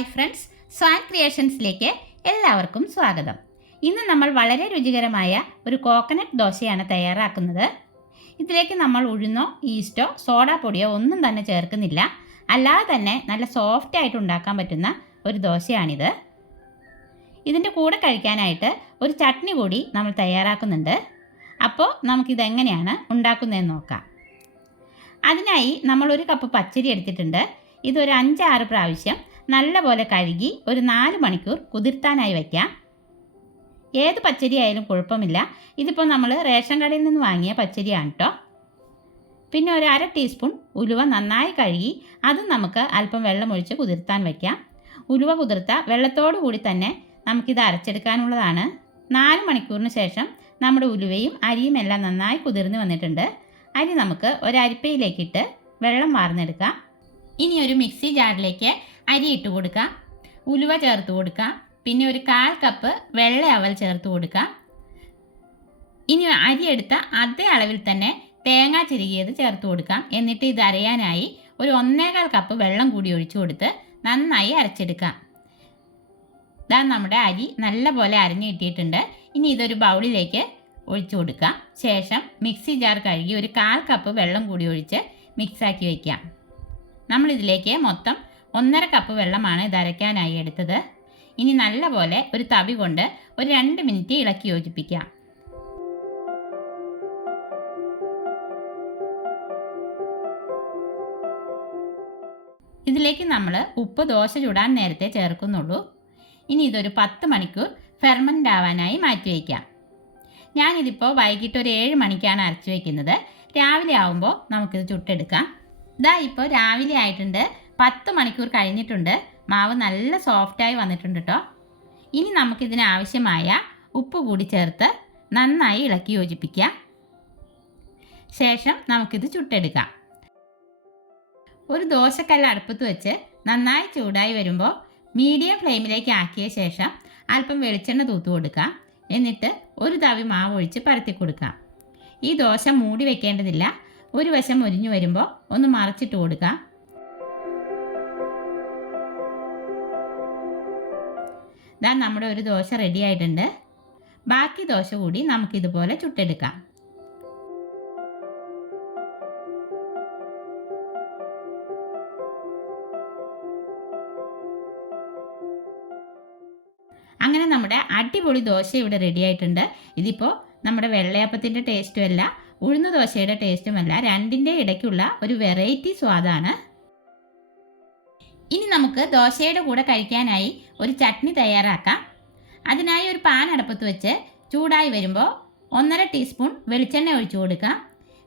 Hi friends, swan ക്രിയേഷൻസിലേക്ക് എല്ലാവർക്കും സ്വാഗതം. ഇന്ന് നമ്മൾ വളരെ രുചികരമായ ഒരു കോക്കനട്ട് ദോശയാണ് തയ്യാറാക്കുന്നത്. ഇതിലേക്ക് നമ്മൾ ഉഴുന്നോ ഈസ്റ്റോ സോഡാപ്പൊടിയോ ഒന്നും തന്നെ ചേർക്കുന്നില്ല. അല്ലാതെ തന്നെ നല്ല സോഫ്റ്റ് ആയിട്ട് ഉണ്ടാക്കാൻ പറ്റുന്ന ഒരു ദോശയാണിത്. ഇതിൻ്റെ കൂടെ കഴിക്കാനായിട്ട് ഒരു ചട്നി കൂടി നമ്മൾ തയ്യാറാക്കുന്നുണ്ട്. അപ്പോൾ നമുക്കിതെങ്ങനെയാണ് ഉണ്ടാക്കുന്നതെന്ന് നോക്കാം. അതിനായി നമ്മൾ ഒരു കപ്പ് പച്ചരി എടുത്തിട്ടുണ്ട്. ഇതൊരു 5-6 പ്രാവശ്യം നല്ലപോലെ കഴുകി ഒരു 4 മണിക്കൂർ കുതിർത്താനായി വയ്ക്കാം. ഏത് പച്ചരി ആയാലും കുഴപ്പമില്ല. ഇതിപ്പോൾ നമ്മൾ റേഷൻ കടയിൽ നിന്ന് വാങ്ങിയ പച്ചരിയാണ് കേട്ടോ. പിന്നെ ഒരു 1/2 ടീസ്പൂൺ ഉലുവ നന്നായി കഴുകി അതും നമുക്ക് അല്പം വെള്ളമൊഴിച്ച് കുതിർത്താൻ വയ്ക്കാം. ഉലുവ കുതിർത്ത വെള്ളത്തോടു കൂടി തന്നെ നമുക്കിത് അരച്ചെടുക്കാനുള്ളതാണ്. 4 മണിക്കൂറിന് ശേഷം നമ്മുടെ ഉലുവയും അരിയും എല്ലാം നന്നായി കുതിർന്ന് വന്നിട്ടുണ്ട്. അരി നമുക്ക് ഒരു അരിപ്പയിലേക്കിട്ട് വെള്ളം വാർന്നെടുക്കാം. ഇനി ഒരു മിക്സി ജാറിലേക്ക് അരി ഇട്ട് കൊടുക്കാം. ഉലുവ ചേർത്ത് കൊടുക്കാം. പിന്നെ ഒരു 1/4 കപ്പ് വെള്ള അവൽ ചേർത്ത് കൊടുക്കാം. ഇനി അരി എടുത്ത അതേ അളവിൽ തന്നെ തേങ്ങ ചിരകിയത് ചേർത്ത് കൊടുക്കാം. എന്നിട്ട് ഇത് അരയാനായി ഒരു 1/4 കപ്പ് വെള്ളം കൂടി ഒഴിച്ചു കൊടുത്ത് നന്നായി അരച്ചെടുക്കാം. ഇതാ നമ്മുടെ അരി നല്ലപോലെ അരഞ്ഞു കിട്ടിയിട്ടുണ്ട്. ഇനി ഇതൊരു ബൗളിലേക്ക് ഒഴിച്ചു കൊടുക്കാം. ശേഷം മിക്സി ജാർ കഴുകി ഒരു 1/4 കപ്പ് വെള്ളം കൂടി ഒഴിച്ച് മിക്സാക്കി വയ്ക്കാം. നമ്മളിതിലേക്ക് മൊത്തം 1.5 കപ്പ് വെള്ളമാണ് ഇത് അരയ്ക്കാനായി എടുത്തത്. ഇനി നല്ലപോലെ ഒരു തവി കൊണ്ട് ഒരു 2 മിനിറ്റ് ഇളക്കി യോജിപ്പിക്കാം. ഇതിലേക്ക് നമ്മൾ ഉപ്പ് ദോശ ചുടാൻ നേരത്തെ ചേർക്കുന്നുള്ളൂ. ഇനി ഇതൊരു 10 മണിക്കൂർ ഫെർമെൻ്റ് ആവാനായി മാറ്റി വയ്ക്കാം. ഞാനിതിപ്പോൾ വൈകിട്ട് ഒരു 7 മണിക്കാണ് അരച്ച് വയ്ക്കുന്നത്. രാവിലെ ആവുമ്പോൾ നമുക്കിത് ചുട്ടെടുക്കാം. ഇതാ ഇപ്പോൾ രാവിലെ ആയിട്ടുണ്ട്. 10 മണിക്കൂർ കഴിഞ്ഞിട്ടുണ്ട്. മാവ് നല്ല സോഫ്റ്റായി വന്നിട്ടുണ്ട് കേട്ടോ. ഇനി നമുക്കിതിന് ആവശ്യമായ ഉപ്പ് കൂടി ചേർത്ത് നന്നായി ഇളക്കി യോജിപ്പിക്കാം. ശേഷം നമുക്കിത് ചുട്ടെടുക്കാം. ഒരു ദോശക്കല്ല് അടുപ്പത്ത് വെച്ച് നന്നായി ചൂടായി വരുമ്പോൾ മീഡിയം ഫ്ലെയിമിലേക്ക് ആക്കിയ ശേഷം അല്പം വെളിച്ചെണ്ണ തൂത്ത് കൊടുക്കാം. എന്നിട്ട് ഒരു തവി മാവ് ഒഴിച്ച് പരത്തി കൊടുക്കാം. ഈ ദോശ മൂടി വെക്കേണ്ടതില്ല. ഒരു വശം മുരിഞ്ഞു വരുമ്പോൾ ഒന്ന് മറച്ചിട്ട് കൊടുക്കാം. ഇതാ നമ്മുടെ ഒരു ദോശ റെഡി ആയിട്ടുണ്ട്. ബാക്കി ദോശ കൂടി നമുക്കിതുപോലെ ചുട്ടെടുക്കാം. അങ്ങനെ നമ്മുടെ അടിപൊളി ദോശ ഇവിടെ റെഡി ആയിട്ടുണ്ട്. ഇതിപ്പോൾ നമ്മുടെ വെള്ളയപ്പത്തിൻ്റെ ടേസ്റ്റും അല്ല, ഉഴുന്ന ദോശയുടെ ടേസ്റ്റുമല്ല, രണ്ടിൻ്റെ ഇടയ്ക്കുള്ള ഒരു വെറൈറ്റി സ്വാദാണ്. ഇനി നമുക്ക് ദോശയുടെ കൂടെ കഴിക്കാനായി ഒരു ചട്നി തയ്യാറാക്കാം. അതിനായി ഒരു പാൻ അടുപ്പത്ത് വെച്ച് ചൂടായി വരുമ്പോൾ 1.5 ടീസ്പൂൺ വെളിച്ചെണ്ണ ഒഴിച്ചു കൊടുക്കാം.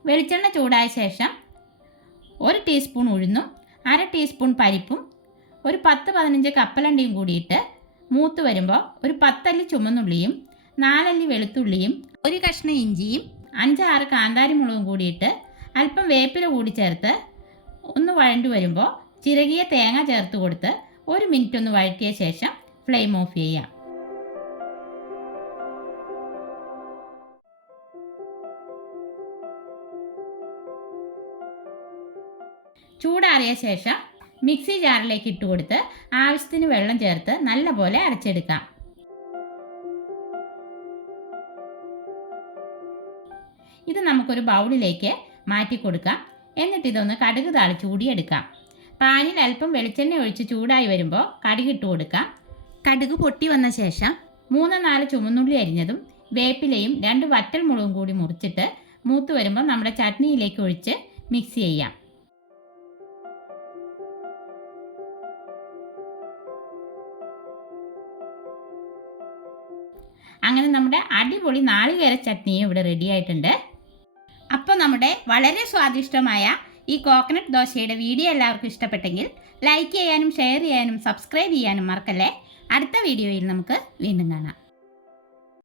വെളിച്ചെണ്ണ ചൂടായ ശേഷം 1 ടീസ്പൂൺ ഉഴുന്നും 1/2 ടീസ്പൂൺ പരിപ്പും ഒരു 10-15 കപ്പലണ്ടിയും കൂടിയിട്ട് മൂത്ത് വരുമ്പോൾ ഒരു 10 അല്ലി ചുമന്നുള്ളിയും 4 അല്ലി വെളുത്തുള്ളിയും 1 കഷ്ണം ഇഞ്ചിയും 5-6 കാന്താരി മുളകും കൂടിയിട്ട് അല്പം വേപ്പില കൂടി ചേർത്ത് ഒന്ന് വഴണ്ടു വരുമ്പോൾ ചിരകിയ തേങ്ങ ചേർത്ത് കൊടുത്ത് 1 മിനിറ്റ് ഒന്ന് വഴറ്റിയ ശേഷം ഫ്ലെയിം ഓഫ് ചെയ്യാം. ചൂടാറിയ ശേഷം മിക്സി ജാറിലേക്ക് ഇട്ട് കൊടുത്ത് ആവശ്യത്തിന് വെള്ളം ചേർത്ത് നല്ലപോലെ അരച്ചെടുക്കാം. ഇത് നമുക്കൊരു ബൗളിലേക്ക് മാറ്റി കൊടുക്കാം. എന്നിട്ട് ഇതൊന്ന് കടുക് താളിച്ച് ഊടിയെടുക്കാം. പാനിൽ അല്പം വെളിച്ചെണ്ണ ഒഴിച്ച് ചൂടായി വരുമ്പോൾ കടുക് ഇട്ട് കൊടുക്കാം. കടുക് പൊട്ടി വന്ന ശേഷം 3-4 ചുമന്നുള്ളി അരിഞ്ഞതും വേപ്പിലയും 2 വറ്റൽ മുളകും കൂടി മുറിച്ചിട്ട് മൂത്ത് വരുമ്പോൾ നമ്മുടെ ചട്നിയിലേക്ക് ഒഴിച്ച് മിക്സ് ചെയ്യാം. അങ്ങനെ നമ്മുടെ അടിപൊളി നാളികേര ചട്നിയും ഇവിടെ റെഡി ആയിട്ടുണ്ട്. അപ്പോൾ നമ്മുടെ വളരെ സ്വാദിഷ്ടമായ ഈ കോക്കനട്ട് ദോശയുടെ വീഡിയോ എല്ലാവർക്കും ഇഷ്ടപ്പെട്ടെങ്കിൽ ലൈക്ക് ചെയ്യാനും ഷെയർ ചെയ്യാനും സബ്സ്ക്രൈബ് ചെയ്യാനും മറക്കല്ലേ. അടുത്ത വീഡിയോയിൽ നമുക്ക് വീണ്ടും കാണാം.